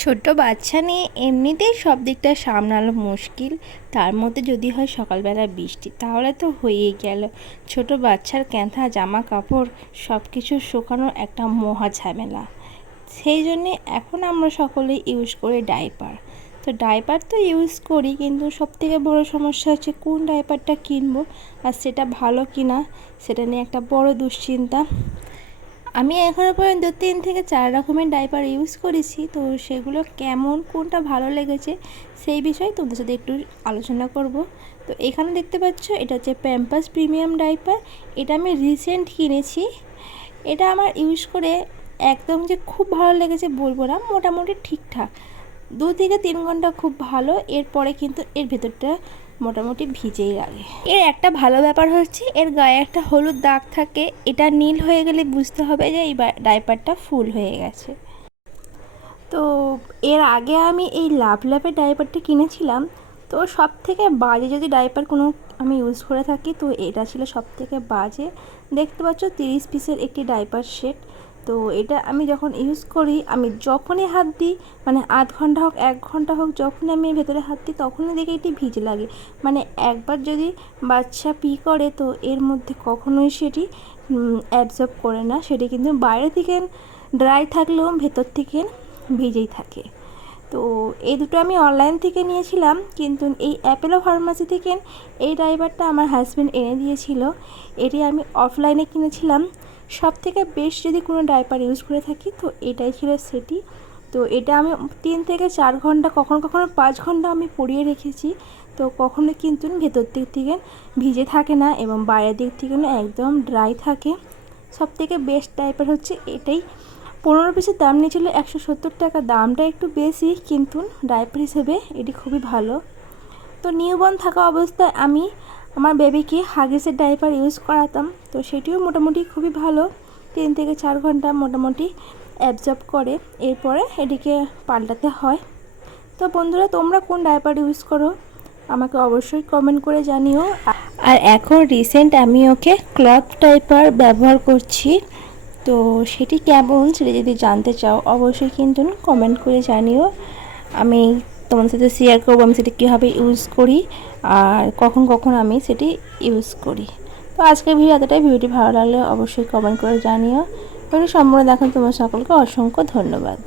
ছোট বাচ্চা নিয়ে এমনিতেই সব দিকটা সামলানো মুশকিল, তার মধ্যে যদি হয় সকালবেলা বৃষ্টি তাহলে তো হয়েই গেল। ছোট বাচ্চার ক্যাঁথা জামা কাপড় সব কিছু শুকানো একটা মহা ঝামেলা। সেই জন্যে এখন আমরা সকলে ইউজ করি ডাইপার। তো ডাইপার তো ইউজ করি, কিন্তু সবথেকে বড় সমস্যা হচ্ছে কোন ডাইপারটা কিনবো আর সেটা ভালো কিনা সেটা নিয়ে একটা বড় দুশ্চিন্তা। আমি এখনও পর্যন্ত 3 থেকে 4 রকমের ডাইপার ইউজ করেছি, তো সেগুলো কেমন কোনটা ভালো লেগেছে সেই বিষয়ে তোমাদের সাথে একটু আলোচনা করব। তো এখানে দেখতে পাচ্ছ এটা হচ্ছে প্যাম্পাস প্রিমিয়াম ডাইপার। এটা আমি রিসেন্ট কিনেছি। এটা আমার ইউজ করে একদম যে খুব ভালো লেগেছে বলবো না, মোটামুটি ঠিকঠাক। 2 থেকে 3 ঘন্টা খুব ভালো, এরপরে কিন্তু এর ভেতরটা মোটামুটি ভিজেই লাগে। এর একটা ভালো ব্যাপার হচ্ছে এর গায়ে একটা হলুদ দাগ থাকে, এটা নীল হয়ে গেলে বুঝতে হবে যে এই ডাইপারটা ফুল হয়ে গেছে। তো এর আগে আমি এই লাভলাভের ডাইপারটা কিনেছিলাম। তো সব থেকে বাজে যদি ডাইপার কোনো আমি ইউজ করে থাকি তো এটা ছিল সব থেকে বাজে। দেখতে পাচ্ছ 30 পিসের একটি ডাইপার সেট। তো এটা আমি যখন ইউজ করি, আমি যখনই হাত দিই, মানে আধ ঘন্টা হোক 1 ঘন্টা হোক, যখনই আমি ভেতরে হাত দিই তখনই দেখি এটি ভিজে লাগে। মানে একবার যদি বাচ্চা পি করে তো এর মধ্যে কখনোই সেটি অ্যাবজর্ব করে না, সেটি কিন্তু বাইরে থেকে ড্রাই থাকলেও ভেতর থেকে ভিজেই থাকে। তো এই দুটো আমি অনলাইন থেকে নিয়েছিলাম, কিন্তু এই অ্যাপেলো ফার্মাসি থেকে এই ডাইপারটা আমার হাজব্যান্ড এনে দিয়েছিল। এটি আমি অফলাইনে কিনেছিলাম। সব থেকে বেস্ট যদি কোনো ডাইপার ইউজ করে থাকি তো এটাই ছিল সেটি। তো এটা আমি 3 থেকে 4 ঘন্টা, কখনো কখনো 5 ঘন্টা আমি পরিয়ে রেখেছি। তো কখনো কিন্তু ভেতর দিক থেকে ভিজে থাকে না এবং বাইরের দিক থেকে একদম ড্রাই থাকে। সব থেকে বেস্ট ডাইপার হচ্ছে এটাই। 15 পিসের দাম নিয়েছিল 170 টাকা, দামটা একটু বেশি, কিন্তু ডাইপার হিসেবে এটি খুবই ভালো। তো নিউবর্ন থাকা অবস্থায় আমি আমার বেবিকে হাগিসের ডাইপার ইউজ করাতাম, তো সেটিও মোটামুটি খুবই ভালো। 3 থেকে 4 ঘন্টা মোটামুটি অ্যাবজর্ব করে, এরপরে এটিকে পাল্টাতে হয়। তো বন্ধুরা, তোমরা কোন ডাইপার ইউজ করো আমাকে অবশ্যই কমেন্ট করে জানিও। আর এখন রিসেন্ট আমি ওকে ক্লথ ডাইপার ব্যবহার করছি। তো সেটি কেমন সেটা যদি জানতে চাও অবশ্যই কিন্তু কমেন্ট করে জানিও। আমি তোমাদের সাথে শেয়ার করবো আমি সেটি কীভাবে ইউজ করি আর কখন কখন আমি সেটি ইউজ করি। তো আজকের ভিডিও এতটাই। ভিডিওটি ভালো লাগলে অবশ্যই কমেন্ট করে জানিও। ভিডিও সম্পূর্ণ দেখেন তোমার সকলকে অসংখ্য ধন্যবাদ।